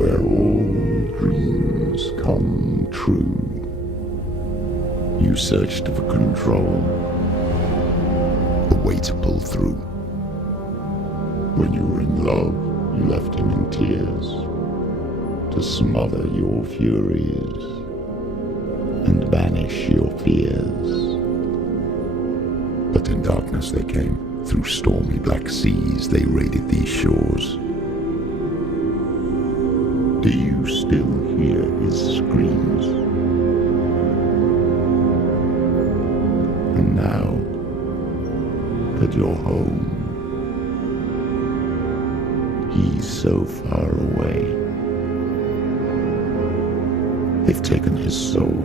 where all dreams come true. You searched for control, a way to pull through. When you were in love, you left him in tears, to smother your furies and banish your fears. But in darkness they came, through stormy black seas they raided these shores. Do you still hear his screams? And now that you're home, he's so far away. They've taken his soul.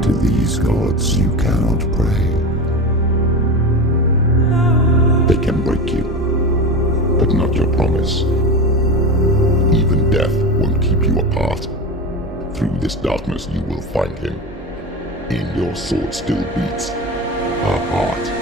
To these gods you cannot pray. They can break you, but not your promise. Even death won't keep you apart. Through this darkness you will find him. In your sword still beats a heart.